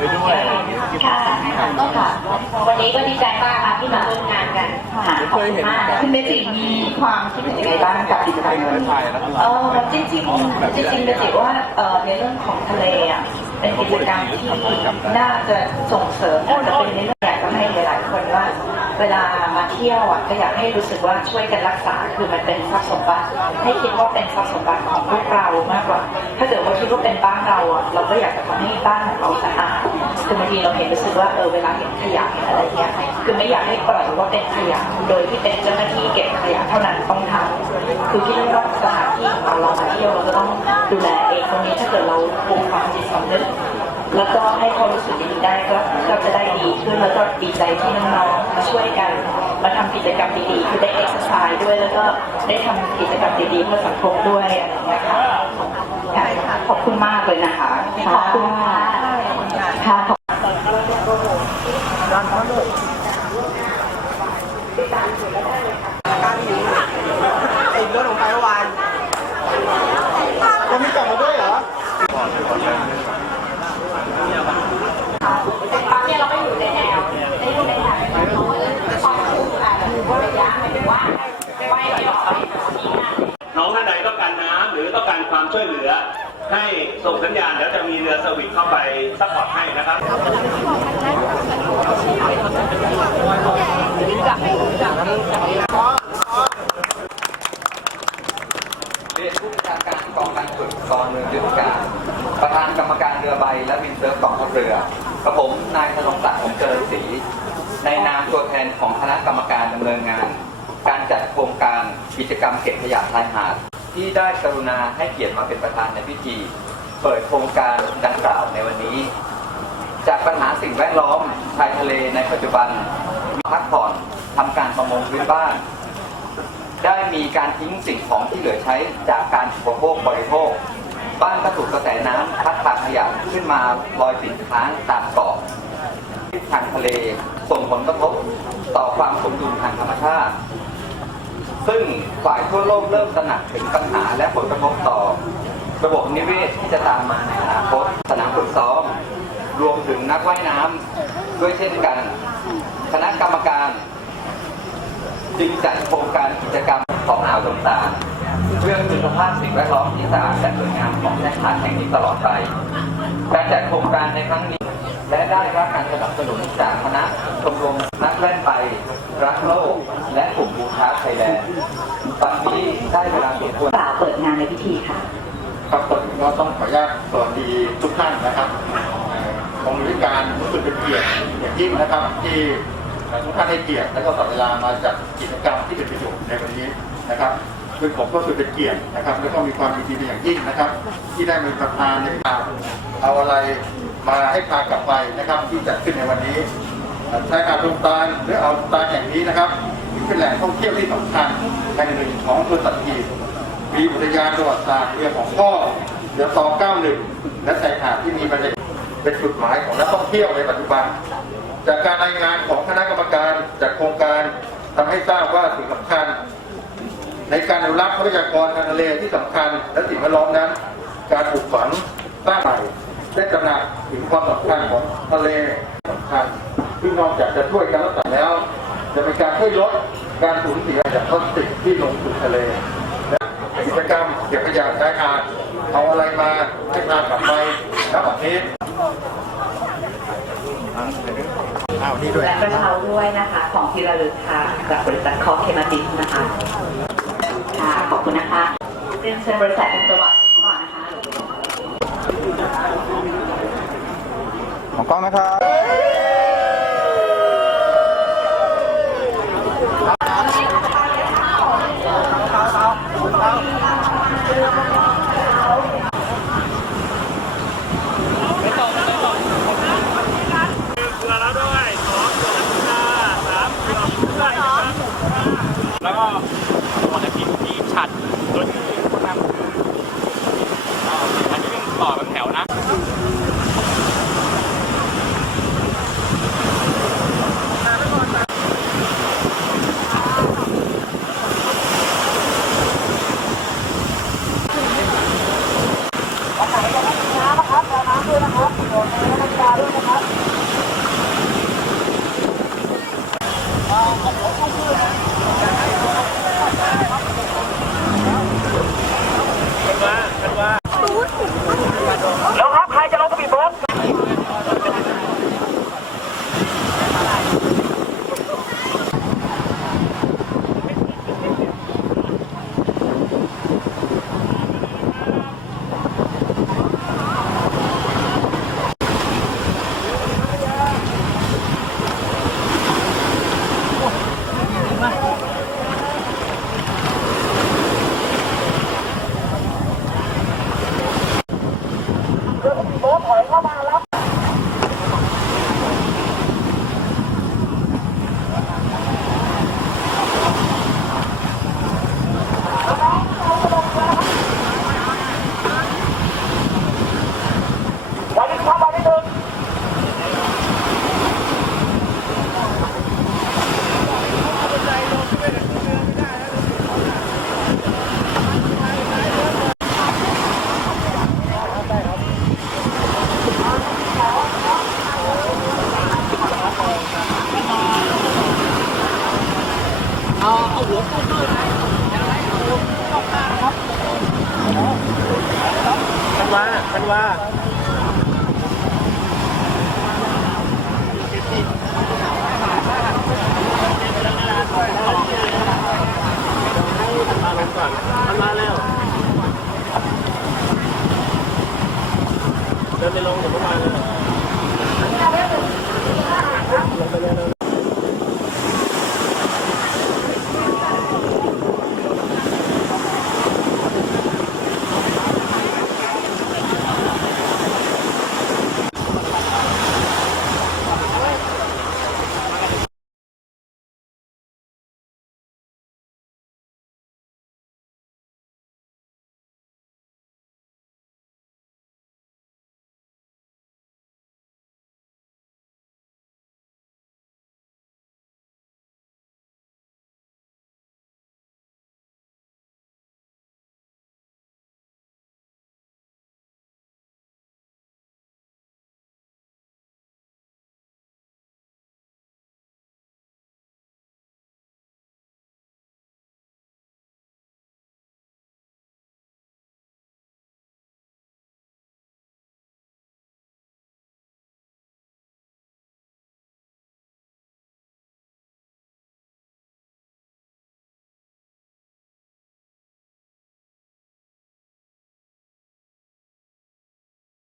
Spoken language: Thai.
ไปด้วยอะไรอย่างเงี้ยค่ะก็ค่ะ วันนี้ก็ดีใจมากค่ะที่มาร่วมงานกันค่ะขอบคุณมากคุณเมจิมีความคิดเห็นยังไงบ้างกับกิจกรรมนี้ถ่ายแล้วเออจริงจริงๆจริงๆเมจิว่าเออในเรื่องของทะเลอะเป็นกิจกรรมที่น่าจะส่งเสริมน่าจะเป็นในเรื่องอยากจะ ให้หลายๆคนว่า เวลามาเที่ยวอะก็อยากให้รู้สึกว่าช่วยกันรักษาคือมันเป็นทรัพย์สมบัติ ให้คิดว่าเป็นทรัพย์สมบัติของพวกเรามากกว่า ถ้าเกิดว่าคิดว่าเป็นบ้านเราอะเราก็อยากจะทำให้บ้านของเราสะอาดคือบางทีเราเห็นรู้สึกว่าเออเวลาเห็นขยะเห็นอะไรเงี้ยคือไม่อยากให้ปล่อยว่าเป็นขยะโดยที่เป็นเจ้าหน้าที่เก็บขยะเท่านั้นต้องทำคือคิดว่าสถานที่ของเราเรามาเที่ยวเราก็ต้องดูแลเองตรงนี้ถ้าเกิดเราปลูกความจิตสำนึก แล้วก็ให้เขารู้สึกดีได้ก็ก็จะได้ดีขึ้นแล้วก็ดีใจที่น้องๆมาช่วยกันมาทำกิจกรรมดีๆคือได้เอ็กซ์ไซส์ด้วยแล้วก็ได้ทำกิจกรรมดีๆเพื่อสังคมด้วยอะไรอย่างเงี้ยค่ะค่ะขอบคุณมากเลยนะคะขอบคุณค่ะค่ะขอบ ไอ้รถของใครเมื่อวานมันมีกลับมาด้วยเหรอ เนี่ยเราก็อยู่ในแนวในอยู่ในแนวความคุ้มค่าระยะหมายถึงว่าไม่ไม่หรอก น้องท่านใดต้องการน้ำหรือต้องการความช่วยเหลือ ให้ส่งสัญญาณแล้วจะมีเรือสวิตเข้าไป ซัพพอร์ตให้นะครับเรียนผู้บัญชาการกองการฝึกกองเรือยุทธการ ประธานกรรมการเรือใบและวินเซิร์ฟกองทัพเรือกระผมนายธนงศักดิ์ผมเจริญศรีในนามตัวแทนของคณะกรรมการดำเนินงาน การจัดโครงการกิจกรรมเก็บขยะชายหาดที่ได้กรุณาให้เกียรติมาเป็นประธานในพิธี เปิดโครงการดังกล่าวในวันนี้ จากปัญหาสิ่งแวดล้อมชายทะเลในปัจจุบันพักผ่อนทำการประมงพื้นบ้าน ได้มีการทิ้งสิ่งของที่เหลือใช้จากการอุปโภคบริโภค บ้านก็ถูกกระแสน้ำพัดพาขยะขึ้นมาลอยติดค้างตามเกาะทางทะเลส่งผลกระทบต่อความสมดุลทางธรรมชาติ ซึ่งฝ่ายทั่วโลกเริ่มตระหนักถึงปัญหาและผลกระทบต่อ ระบบนิเวศที่จะตามมาในอนาคตสนามฝึกซ้อม รวมถึงนักว่ายน้ำด้วยเช่นกัน คณะกรรมการ จึงจัดโครงการกิจกรรมของอ่าวดงตาลเพื่อคืนสภาพสิ่งแวดล้อมที่สะอาดและสวยงามของแหล่งหาดแห่งนี้ตลอดไป การจัดโครงการในครั้งนี้ และได้รับการสนับสนุนจากคณะชมรมนักเล่นไป รักโลก และกลุ่มบูชาไทยแลนด์ตอนนี้ได้เวลาสมควรกล่าวเปิดงานในพิธีค่ะ ครับผมก็ต้องขออนุญาตสวัสดีทุกท่านนะครับของบริการรู้สึกเป็นเกียรติอย่างยิ่งนะครับที่ทุกท่านให้เกียรติและก็ต่อเวลามาจัดกิจกรรมที่เป็นประโยชน์ในวันนี้นะครับซึ่งผมก็รู้สึกเป็นเกียรตินะครับ แล้วก็มีความยินดีเป็นอย่างยิ่งนะครับ ที่ได้มีประธานในการเอาอะไรมาให้พากลับไปนะครับที่จัดขึ้นในวันนี้เอ่อชายหาดงตาลหรือเอาตาลแห่งนี้นะครับเป็นแหล่งท่องเที่ยวที่สำคัญแห่งหนึ่งของอำเภอสัตหีบ มีอุทยานประวัติศาสตร์เรือของพ่อเรือต่อ91 และชายหาดที่มีบรรยากาศเป็นจุดหมายของนักท่องเที่ยวในปัจจุบัน จากการรายงานของคณะกรรมการจากโครงการทำให้ทราบว่าสิ่งสำคัญ ในการอนุรักษ์ทรัพยากรทางทะเลที่สำคัญ และสิ่งแวดล้อมนั้น การปลูกฝังสร้างใหม่ได้ตระหนักถึงความสำคัญของทะเลสำคัญซึ่งนอกจากจะช่วยการรักษาแล้ว จะเป็นการช่วยลดการสูญเสียจากพลาสติกที่ลงสู่ทะเล กิจกรรมเก็บขยะชายหาดเอาอะไรมาให้พากลับไปแล้วแบบนี้อ้าวนี่ด้วยและกระเช้าด้วยนะคะ ของที่ระลึกค่ะจากบริษัทคอเคมาติสนะคะค่ะขอบคุณนะคะเรียนเชิญบริษัทเป็นสวัสดิ์ก่อนนะคะของกล้องนะครับ Oh, 好，老板，老板。lang naman.